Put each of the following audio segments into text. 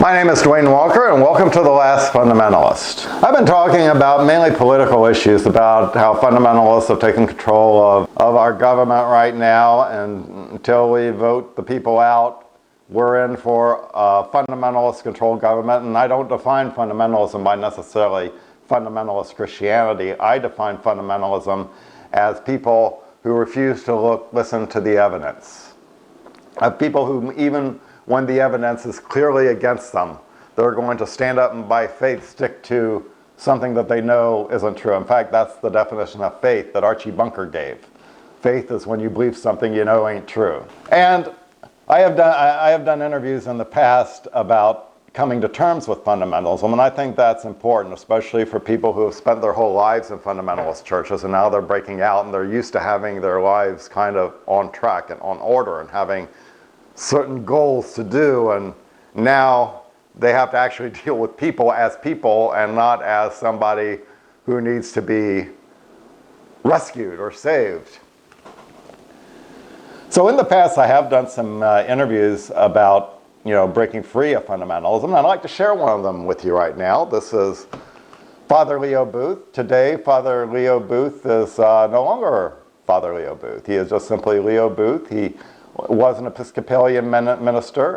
My name is Dwayne Walker, and welcome to The Last Fundamentalist. I've been talking about mainly political issues, about how fundamentalists have taken control of our government right now, and until we vote the people out, we're in for a fundamentalist-controlled government. And I don't define fundamentalism by necessarily fundamentalist Christianity. I define fundamentalism as people who refuse to listen to the evidence. People who, even when the evidence is clearly against them, they're going to stand up and by faith stick to something that they know isn't true. In fact, that's the definition of faith that Archie Bunker gave. Faith is when you believe something you know ain't true. And I have done interviews in the past about coming to terms with fundamentalism, and I think that's important, especially for people who have spent their whole lives in fundamentalist churches, and now they're breaking out and they're used to having their lives kind of on track and on order and having certain goals to do, and now they have to actually deal with people and not as somebody who needs to be rescued or saved. So in the past, I have done some interviews about, breaking free of fundamentalism, and I'd like to share one of them with you right now. This is Father Leo Booth. Today, Father Leo Booth is no longer Father Leo Booth. He is just simply Leo Booth. He was an Episcopalian minister.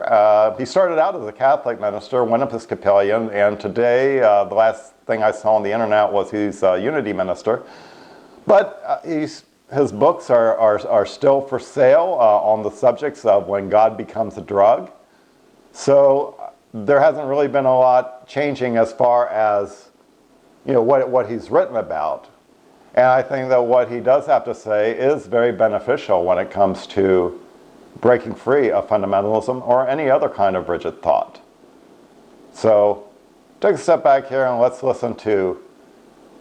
He started out as a Catholic minister, went Episcopalian, and today, the last thing I saw on the internet was he's a Unity minister. But his books are still for sale on the subjects of when God becomes a drug. So there hasn't really been a lot changing as far as what he's written about. And I think that what he does have to say is very beneficial when it comes to breaking free of fundamentalism or any other kind of rigid thought. So take a step back here and let's listen to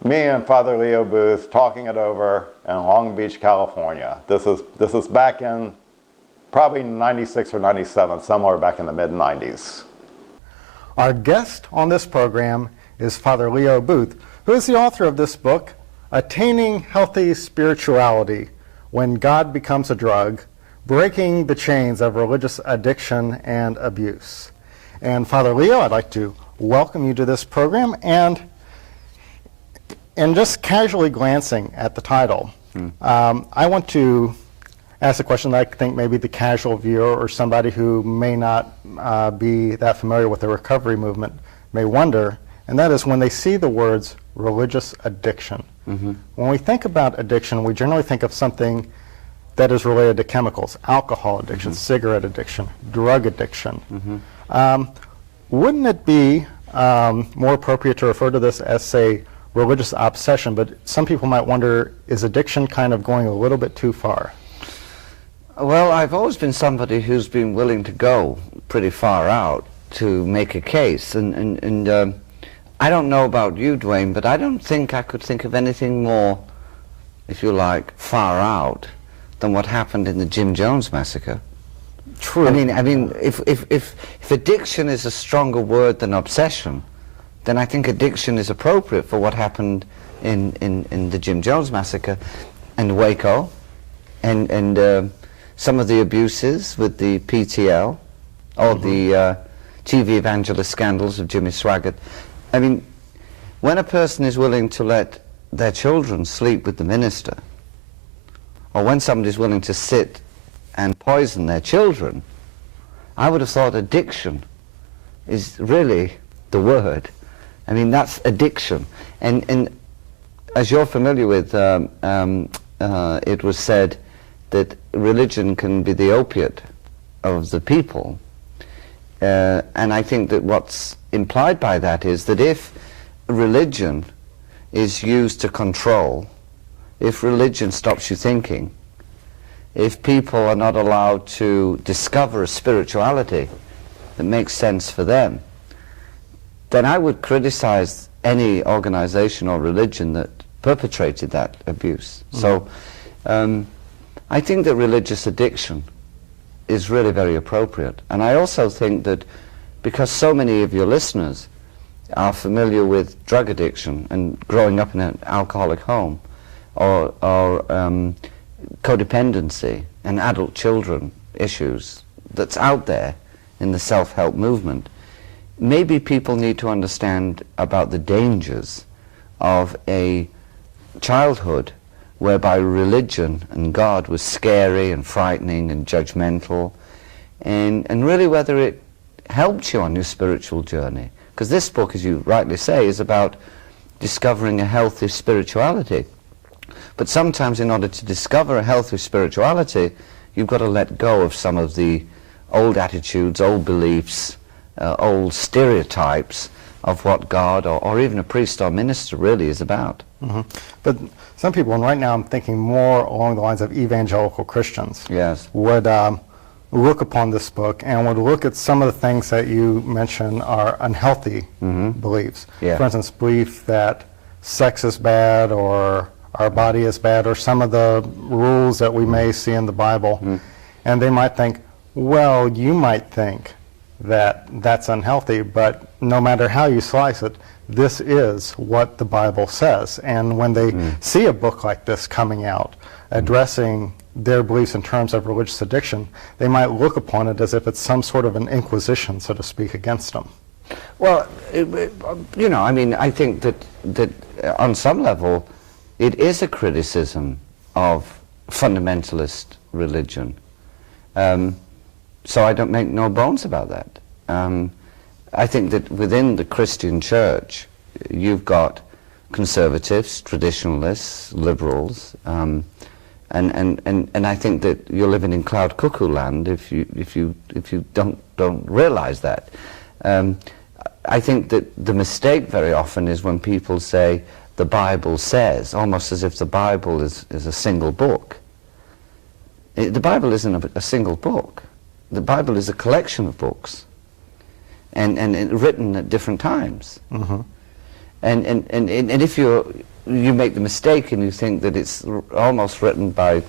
me and Father Leo Booth talking it over in Long Beach, California. This is back in probably 96 or 97, somewhere back in the mid-90s. Our guest on this program is Father Leo Booth, who is the author of this book, Attaining Healthy Spirituality, When God Becomes a Drug, Breaking the Chains of Religious Addiction and Abuse. And Father Leo, I'd like to welcome you to this program, and just casually glancing at the title, I want to ask a question that I think maybe the casual viewer or somebody who may not be that familiar with the recovery movement may wonder, and that is when they see the words religious addiction. Mm-hmm. When we think about addiction, we generally think of something that is related to chemicals, alcohol addiction, mm-hmm. cigarette addiction, drug addiction. Mm-hmm. Wouldn't it be more appropriate to refer to this as, say, religious obsession? But some people might wonder, is addiction kind of going a little bit too far? Well, I've always been somebody who's been willing to go pretty far out to make a case. And I don't know about you, Dwayne, but I don't think I could think of anything more, if you like, far out than what happened in the Jim Jones massacre. True. I mean, if addiction is a stronger word than obsession, then I think addiction is appropriate for what happened in the Jim Jones massacre and Waco, and some of the abuses with the PTL, or mm-hmm. the TV evangelist scandals of Jimmy Swaggart. I mean, when a person is willing to let their children sleep with the minister, or when somebody's willing to sit and poison their children, I would have thought addiction is really the word. I mean, that's addiction. And as you're familiar with, it was said that religion can be the opiate of the people. And I think that what's implied by that is that if religion is used to control, if religion stops you thinking, if people are not allowed to discover a spirituality that makes sense for them, then I would criticize any organization or religion that perpetrated that abuse. Mm. So I think that religious addiction is really very appropriate. And I also think that because so many of your listeners are familiar with drug addiction and growing up in an alcoholic home, or codependency and adult children issues that's out there in the self-help movement, maybe people need to understand about the dangers of a childhood whereby religion and God was scary and frightening and judgmental, and really whether it helped you on your spiritual journey. Because this book, as you rightly say, is about discovering a healthy spirituality. But sometimes in order to discover a healthy spirituality, you've got to let go of some of the old attitudes, old beliefs, old stereotypes of what God or even a priest or minister really is about. But some people, and right now I'm thinking more along the lines of evangelical Christians, Yes. would look upon this book and would look at some of the things that you mentioned are unhealthy beliefs. Yeah. For instance, belief that sex is bad or our body is bad, or some of the rules that we may see in the Bible. And they might think, well, you might think that that's unhealthy, but no matter how you slice it, this is what the Bible says. And when they see a book like this coming out, addressing their beliefs in terms of religious addiction, they might look upon it as if it's some sort of an inquisition, so to speak, against them. Well, you know, I mean, I think that on some level, it is a criticism of fundamentalist religion. So I don't make no bones about that. I think that within the Christian church, you've got conservatives, traditionalists, liberals, and I think that you're living in cloud cuckoo land if you don't realize that. I think that the mistake very often is when people say the Bible says, almost as if the Bible is a single book. The Bible isn't a single book. The Bible is a collection of books, and written at different times. And if you make the mistake and you think that it's almost written by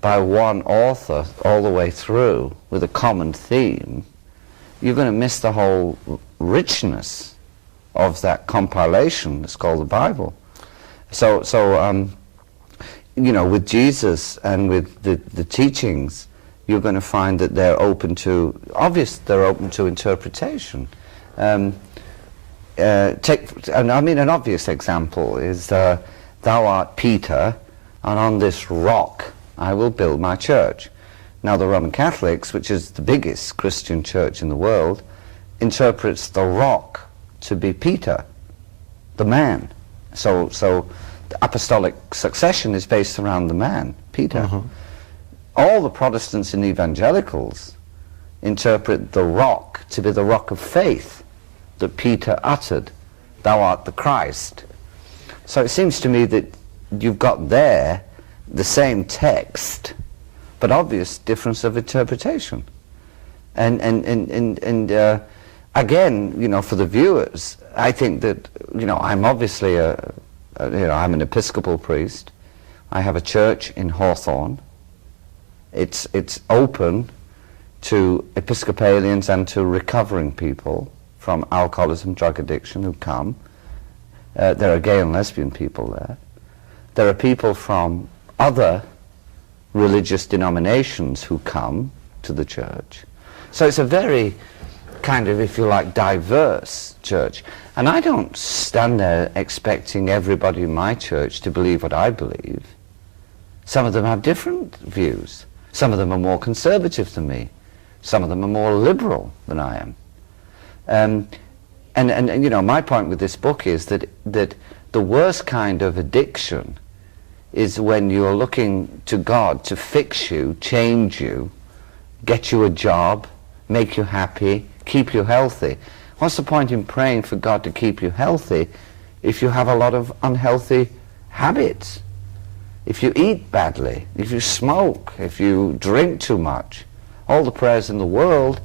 one author all the way through with a common theme, you're going to miss the whole richness of that compilation that's called the Bible. So you know, with Jesus and with the teachings, you're going to find that they're open to interpretation. I mean, an obvious example is, thou art Peter, and on this rock I will build my church. Now, the Roman Catholics, which is the biggest Christian church in the world, interprets the rock to be Peter, the man. So the apostolic succession is based around the man, Peter. All the Protestants and evangelicals interpret the rock to be the rock of faith that Peter uttered, thou art the Christ. So it seems to me that you've got there the same text, but obvious difference of interpretation. And again, you know, for the viewers, I think that, you know, I'm obviously I'm an Episcopal priest. I have a church in Hawthorne. It's open to Episcopalians and to recovering people from alcoholism, drug addiction who come. There are gay and lesbian people there. There are people from other religious denominations who come to the church. So it's a very kind of, if you like, diverse church. And I don't stand there expecting everybody in my church to believe what I believe. Some of them have different views. Some of them are more conservative than me. Some of them are more liberal than I am. And you know, my point with this book is that the worst kind of addiction is when you're looking to God to fix you, change you, get you a job, make you happy, keep you healthy. What's the point in praying for God to keep you healthy if you have a lot of unhealthy habits? If you eat badly, if you smoke, if you drink too much, all the prayers in the world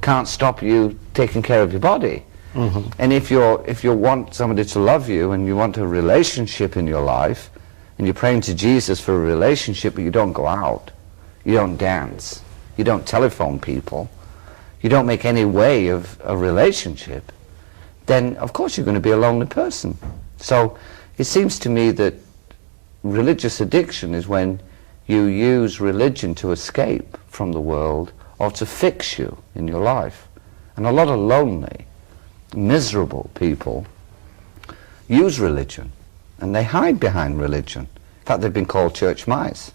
can't stop you taking care of your body. And if you want somebody to love you and you want a relationship in your life, and you're praying to Jesus for a relationship, but you don't go out, you don't dance, you don't telephone people, you don't make any way of a relationship, then of course you're going to be a lonely person. So it seems to me that religious addiction is when you use religion to escape from the world or to fix you in your life. And a lot of lonely, miserable people use religion, and they hide behind religion. In fact, they've been called church mice.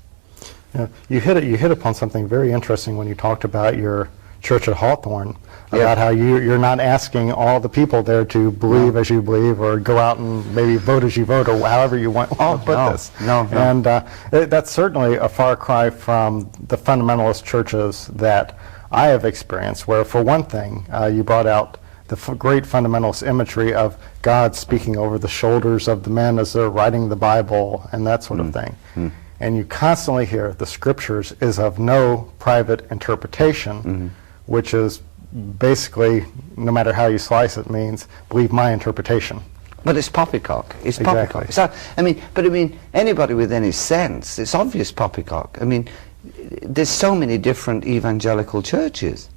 Yeah, you hit upon something very interesting when you talked about your church at Hawthorne, about how you're not asking all the people there to believe as you believe, or go out and maybe vote as you vote, or however you want to put this. And that's certainly a far cry from the fundamentalist churches that I have experienced, where for one thing, you brought out the great fundamentalist imagery of God speaking over the shoulders of the men as they're writing the Bible and that sort of thing. And you constantly hear the scriptures is of no private interpretation, which is basically, no matter how you slice it, means believe my interpretation. But it's poppycock. It's Exactly. poppycock. So, I mean, anybody with any sense, it's obvious poppycock. I mean, there's so many different evangelical churches.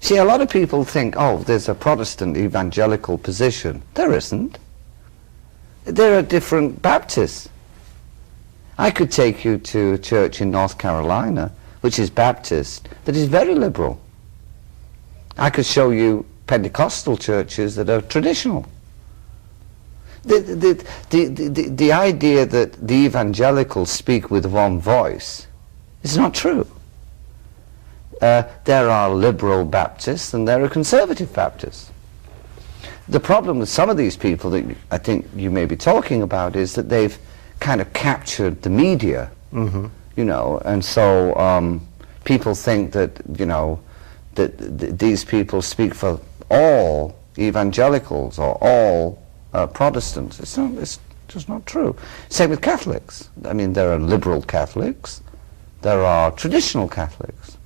See, a lot of people think, oh, there's a Protestant evangelical position. There isn't. There are different Baptists. I could take you to a church in North Carolina, which is Baptist, that is very liberal. I could show you Pentecostal churches that are traditional. The idea that the evangelicals speak with one voice is not true. There are liberal Baptists and there are conservative Baptists. The problem with some of these people that I think you may be talking about is that they've kind of captured the media, you know, and so people think that, you know, that these people speak for all evangelicals or all Protestants. It's just not true. Same with Catholics. I mean, there are liberal Catholics, there are traditional Catholics,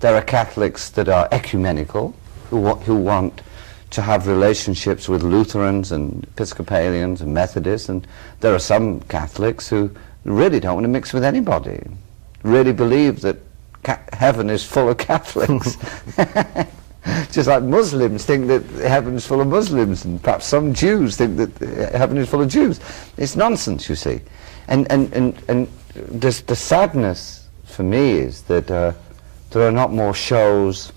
there are Catholics that are ecumenical, who want to have relationships with Lutherans and Episcopalians and Methodists, and there are some Catholics who really don't want to mix with anybody, really believe that heaven is full of Catholics. Just like Muslims think that heaven is full of Muslims, and perhaps some Jews think that heaven is full of Jews. It's nonsense, you see. And the sadness for me is that there are not more shows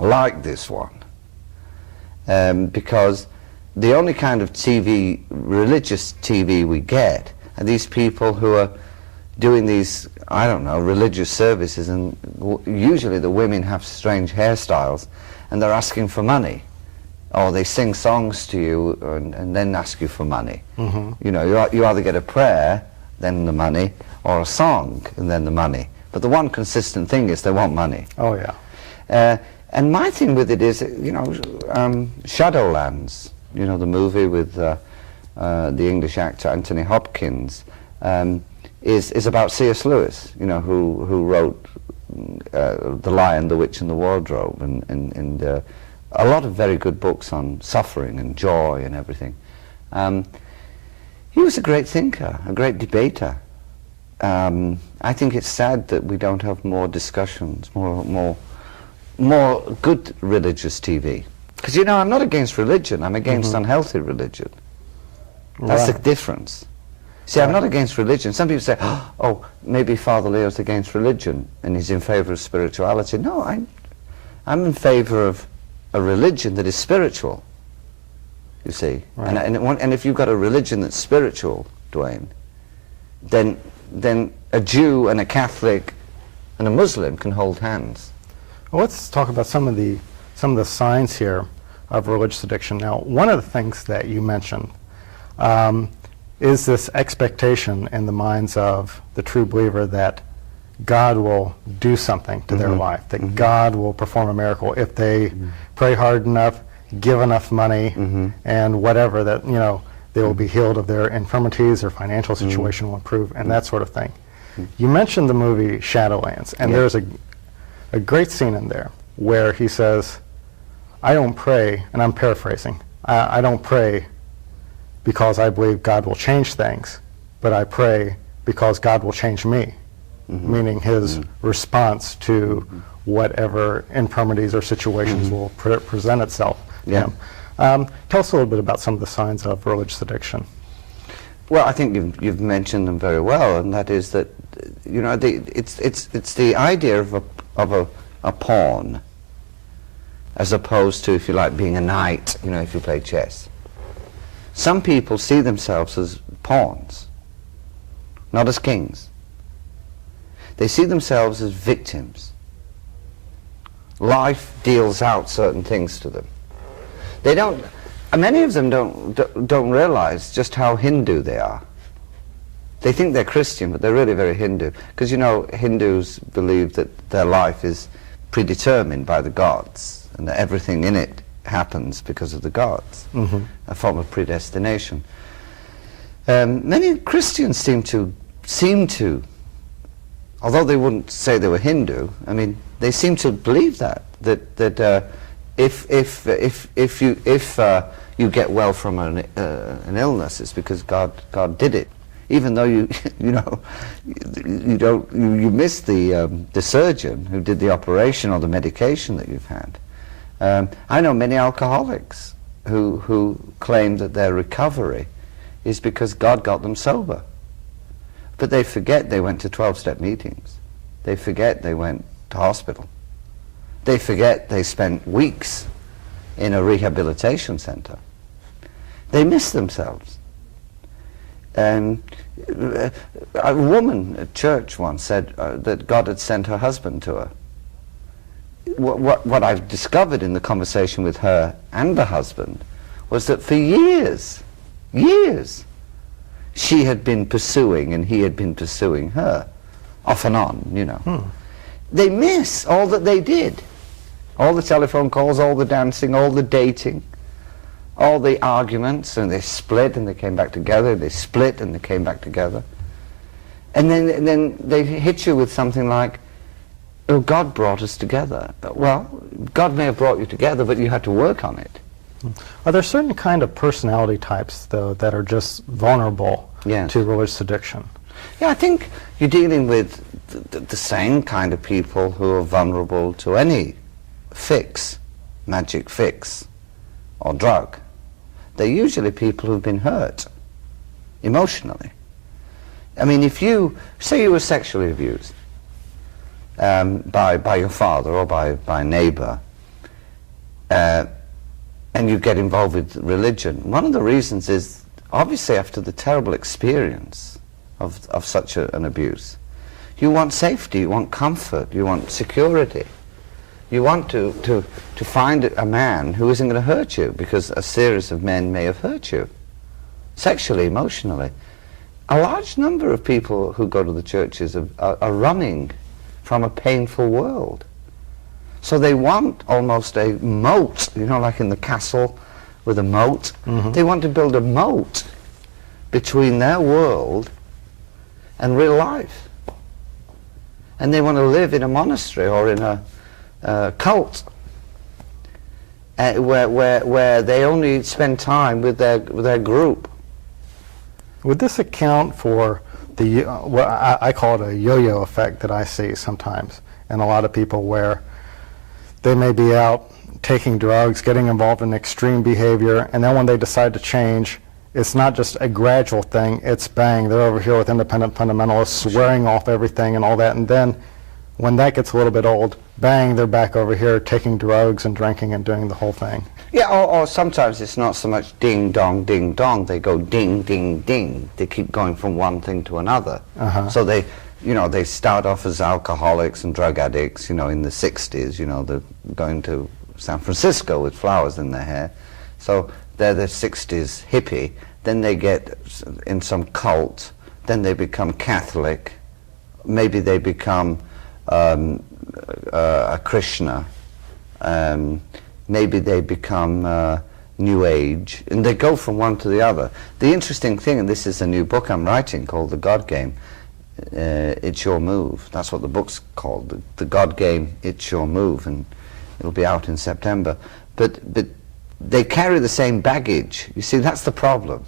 like this one, because the only kind of TV, religious TV we get are these people who are doing these, I don't know, religious services, and usually the women have strange hairstyles and they're asking for money, or they sing songs to you and then ask you for money. You know, you either get a prayer, then the money, or a song, and then the money. But the one consistent thing is they want money. Oh, yeah. And my thing with it is, you know, Shadowlands, you know, the movie with the English actor Anthony Hopkins, is about C.S. Lewis, you know, who wrote The Lion, the Witch and the Wardrobe, and a lot of very good books on suffering and joy and everything. He was a great thinker, a great debater. I think it's sad that we don't have more discussions, more good religious TV. Because, you know, I'm not against religion, I'm against unhealthy religion. That's the difference. See, I'm not against religion. Some people say, oh, maybe Father Leo's against religion and he's in favor of spirituality. No, I'm in favor of a religion that is spiritual, you see. Right. And if you've got a religion that's spiritual, Dwayne, then a Jew and a Catholic and a Muslim can hold hands. Well, let's talk about some of the signs here of religious addiction. Now, one of the things that you mentioned is this expectation in the minds of the true believer that God will do something to their life, that God will perform a miracle if they pray hard enough, give enough money, and whatever, that, you know, they will be healed of their infirmities, their financial situation will improve, and that sort of thing. You mentioned the movie Shadowlands, and there's a great scene in there where he says, I don't pray, and I'm paraphrasing, I don't pray because I believe God will change things, but I pray because God will change me, meaning his response to whatever infirmities or situations will present itself to him. Tell us a little bit about some of the signs of religious addiction. Well, I think you've mentioned them very well, and that is that, you know, it's the idea of a pawn. as opposed to, if you like, being a knight, you know, if you play chess. Some people see themselves as pawns, not as kings. They see themselves as victims. Life deals out certain things to them. They don't, many of them don't realize just how Hindu they are. They think they're Christian, but they're really very Hindu. Because, you know, Hindus believe that their life is predetermined by the gods, and that everything in it happens because of the gods, a form of predestination. Many Christians seem to, although they wouldn't say they were Hindu, I mean, they seem to believe that if you get well from an illness, it's because God did it, even though you miss the surgeon who did the operation or the medication that you've had. I know many alcoholics who claim that their recovery is because God got them sober. But they forget they went to 12-step meetings. They forget they went to hospital. They forget they spent weeks in a rehabilitation center. They miss themselves. A woman at church once said that God had sent her husband to her. What I've discovered in the conversation with her and the husband was that for years, she had been pursuing and he had been pursuing her, off and on, you know. They miss all that they did. All the telephone calls, all the dancing, all the dating, all the arguments, and they split and they came back together, they split and they came back together. And then they hit you with something like, oh, God brought us together. Well, God may have brought you together, but you had to work on it. Are there certain kind of personality types, though, that are just vulnerable to religious addiction? Yeah, I think you're dealing with the same kind of people who are vulnerable to any fix, magic fix, or drug. They're usually people who've been hurt emotionally. I mean, if you, say you were sexually abused by your father or by a neighbor, and you get involved with religion, one of the reasons is, obviously after the terrible experience of such an abuse, you want safety, you want comfort, you want security. You want to find a man who isn't going to hurt you, because a series of men may have hurt you, sexually, emotionally. A large number of people who go to the churches are running from a painful world. So they want almost a moat, you know, like in the castle with a moat. They want to build a moat between their world and real life. And they want to live in a monastery or in a cult where they only spend time with their group. Would this account for the what I call it a yo-yo effect that I see sometimes in a lot of people, where they may be out taking drugs, getting involved in extreme behavior, and then when they decide to change, it's not just a gradual thing, it's bang, they're over here with independent fundamentalists swearing off everything and all that, and then when that gets a little bit old, bang, they're back over here taking drugs and drinking and doing the whole thing. Yeah, or sometimes it's not so much ding dong, they go ding, ding, ding. They keep going from one thing to another. So they, you know, they start off as alcoholics and drug addicts, you know, in the 60s, you know, they're going to San Francisco with flowers in their hair. So they're the 60s hippie, then they get in some cult, then they become Catholic, maybe they become a Krishna, maybe they become New Age, and they go from one to the other. The interesting thing, and this is a new book I'm writing called The God Game, It's Your Move. That's what the book's called, The God Game, It's Your Move, and it'll be out in September. But they carry the same baggage. You see, that's the problem.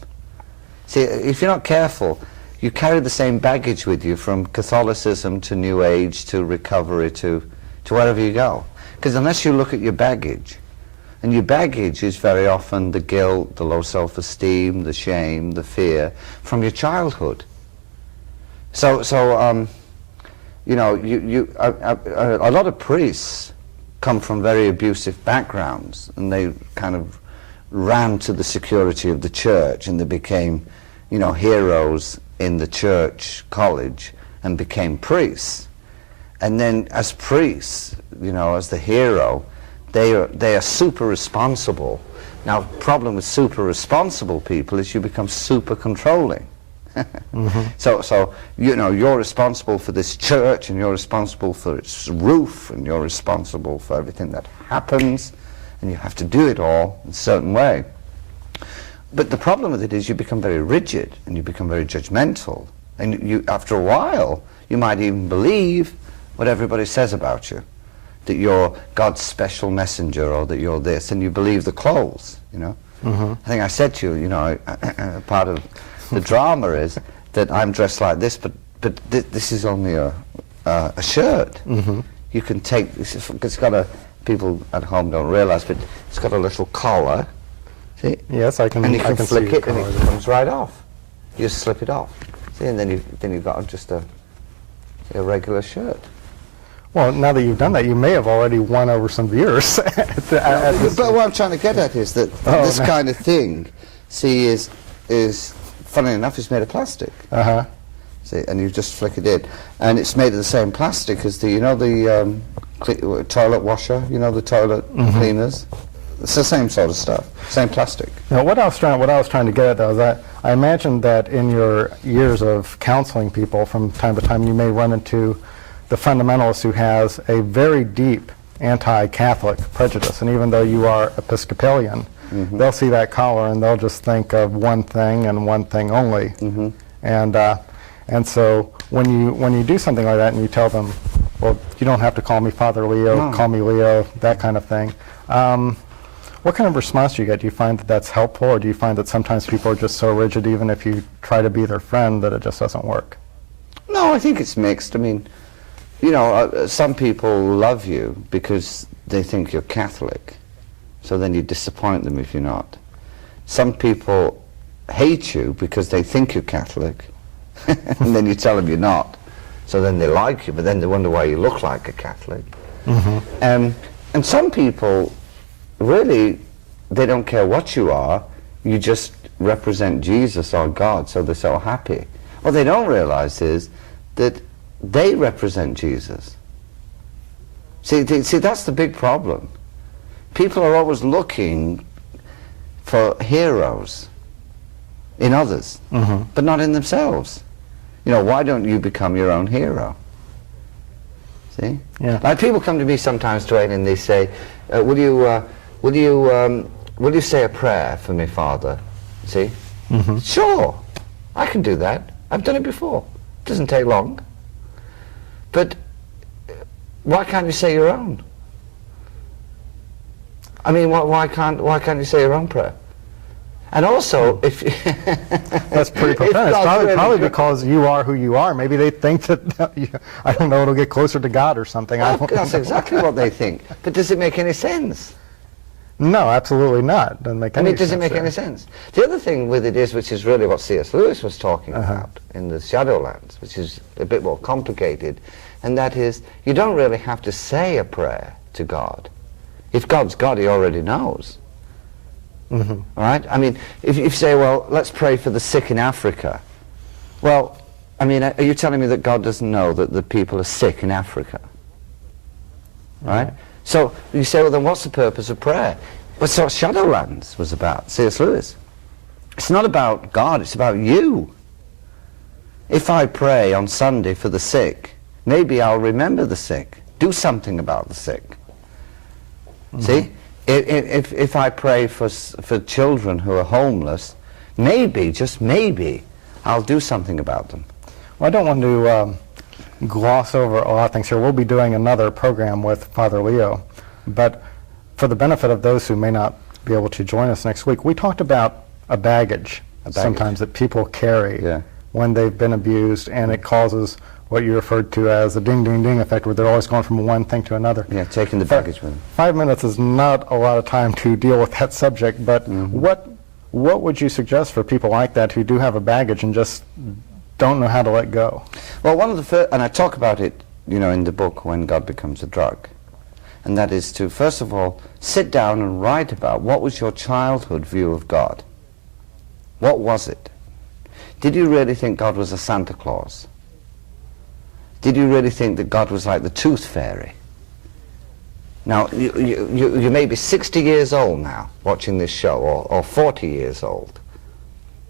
See, if you're not careful, you carry the same baggage with you from Catholicism to New Age to recovery to wherever you go. Because unless you look at your baggage, and your baggage is very often the guilt, the low self-esteem, the shame, the fear from your childhood. So you know, a lot of priests come from very abusive backgrounds, and they kind of ran to the security of the church, and they became, you know, heroes in the church college and became priests. And then as priests, you know, as the hero, they are super responsible. Now, the problem with super responsible people is you become super controlling. So you know, you're responsible for this church, and you're responsible for its roof, and you're responsible for everything that happens, and you have to do it all in a certain way. But the problem with it is you become very rigid, and you become very judgmental, and you, after a while, you might even believe what everybody says about you, that you're God's special messenger, or that you're this, and you believe the clothes, you know. I think I said to you, you know, part of the drama is that I'm dressed like this, but this is only a shirt. You can take, it's got a, people at home don't realize, but it's got a little collar, see? Yes, I can. And you can flick see it, and it comes right off. You just slip it off, see, and then you've got just a regular shirt. Well, now that you've done that, you may have already won over some viewers. But what I'm trying to get at is that this kind of thing, see, is funny enough, it's made of plastic. See, and you just flick it in, and it's made of the same plastic as the, you know, the toilet washer, you know, the toilet cleaners. It's the same sort of stuff, same plastic. Now, what I was trying to get at, though, is that I imagine that in your years of counseling people, from time to time, you may run into the fundamentalist who has a very deep anti-Catholic prejudice, and even though you are Episcopalian, they'll see that collar and they'll just think of one thing and one thing only. And so when you do something like that and you tell them, well, you don't have to call me Father Leo, call me Leo, that kind of thing. What kind of response do you get? Do you find that that's helpful, or do you find that sometimes people are just so rigid, even if you try to be their friend, that it just doesn't work? No, I think it's mixed. I mean, you know, some people love you because they think you're Catholic, so then you disappoint them if you're not. Some people hate you because they think you're Catholic, and then you tell them you're not, so then they like you, but then they wonder why you look like a Catholic. And some people, really, they don't care what you are, you just represent Jesus or God, so they're so happy. What they don't realize is that they represent Jesus. See, that's the big problem. People are always looking for heroes in others, but not in themselves. You know, why don't you become your own hero? See? Yeah. Like, people come to me sometimes, Dwayne, and they say, will you say a prayer for me, Father? See? Sure, I can do that. I've done it before. It doesn't take long. But why can't you say your own? I mean, why can't you say your own prayer? And also, if that's pretty profound. It's probably because you are who you are. Maybe they think that I don't know, it'll get closer to God or something. That's exactly what they think. But does it make any sense? No, absolutely not. Doesn't make any sense. I mean, does it make any sense? The other thing with it is, which is really what C.S. Lewis was talking about in the Shadowlands, which is a bit more complicated, and that is, you don't really have to say a prayer to God. If God's God, he already knows. All right? I mean, if you say, well, let's pray for the sick in Africa. Well, I mean, are you telling me that God doesn't know that the people are sick in Africa? Right? So you say, well, then what's the purpose of prayer? Well, that's what Shadowlands was about, C.S. Lewis. It's not about God, it's about you. If I pray on Sunday for the sick, maybe I'll remember the sick, do something about the sick. See? If I pray for children who are homeless, maybe, just maybe, I'll do something about them. Well, I don't want to gloss over a lot of things here. We'll be doing another program with Father Leo, but for the benefit of those who may not be able to join us next week, we talked about a baggage sometimes that people carry when they've been abused, and it causes what you referred to as a ding-ding-ding effect, where they're always going from one thing to another. Yeah, taking the baggage with them. 5 minutes is not a lot of time to deal with that subject, but what would you suggest for people like that who do have a baggage and just don't know how to let go? Well, one of the first, and I talk about it, you know, in the book, When God Becomes a Drug, and that is to, first of all, sit down and write about what was your childhood view of God. What was it? Did you really think God was a Santa Claus? Did you really think that God was like the Tooth Fairy? Now, you may be 60 years old now, watching this show, or 40 years old,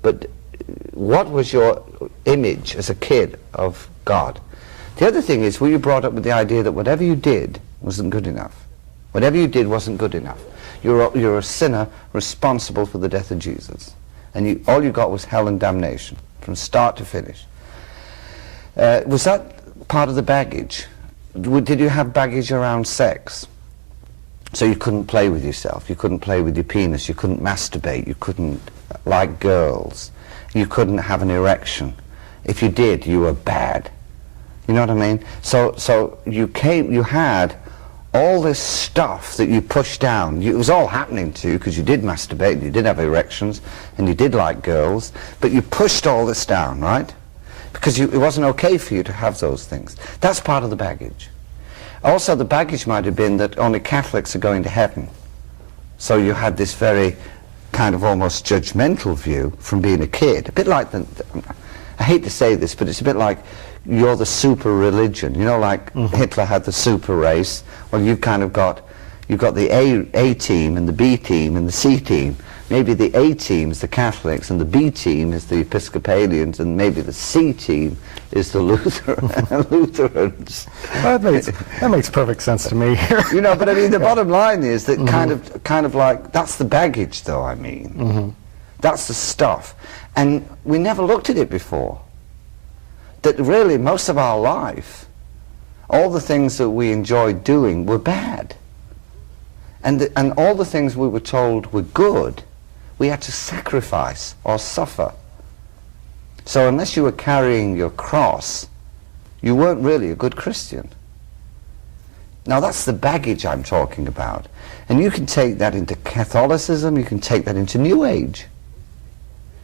but what was your image as a kid of God? The other thing is, were you brought up with the idea that whatever you did wasn't good enough? Whatever you did wasn't good enough. You're a sinner responsible for the death of Jesus. And all you got was hell and damnation, from start to finish. Was that part of the baggage? Did you have baggage around sex? So you couldn't play with yourself, you couldn't play with your penis, you couldn't masturbate, you couldn't like girls, you couldn't have an erection. If you did, you were bad. You know what I mean? So you had all this stuff that you pushed down. It was all happening to you because you did masturbate, and you did have erections, and you did like girls, but you pushed all this down, right? Because it wasn't okay for you to have those things. That's part of the baggage. Also, the baggage might have been that only Catholics are going to heaven. So you had this very kind of almost judgmental view from being a kid. A bit like I hate to say this, but it's a bit like you're the super religion. You know, like Hitler had the super race. Well, you've got the A team and the B team and the C team. Maybe the A team is the Catholics and the B team is the Episcopalians, and maybe the C team is the Lutherans. Well, that makes perfect sense to me. You know, but I mean, the bottom line is that kind of like, that's the baggage, though, I mean. That's the stuff. And we never looked at it before. That really, most of our life, all the things that we enjoyed doing were bad. And all the things we were told were good, we had to sacrifice or suffer. So unless you were carrying your cross, you weren't really a good Christian. Now that's the baggage I'm talking about. And you can take that into Catholicism, you can take that into New Age.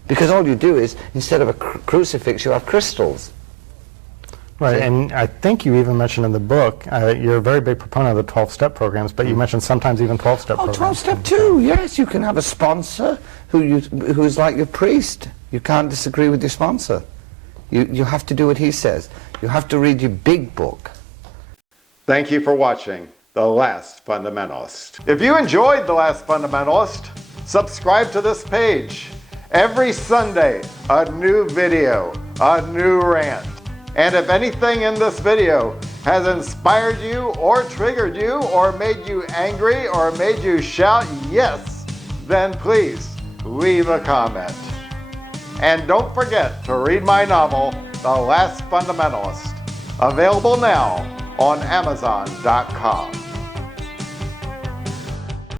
Because all you do is, instead of a crucifix, you have crystals. Right, and I think you even mentioned in the book, you're a very big proponent of the 12-step programs, but you mentioned sometimes even 12-step programs. 12-step too, yes. You can have a sponsor who's like your priest. You can't disagree with your sponsor. You have to do what he says. You have to read your big book. Thank you for watching The Last Fundamentalist. If you enjoyed The Last Fundamentalist, subscribe to this page. Every Sunday, a new video, a new rant. And if anything in this video has inspired you or triggered you or made you angry or made you shout yes, then please leave a comment. And don't forget to read my novel, The Last Fundamentalist, available now on Amazon.com.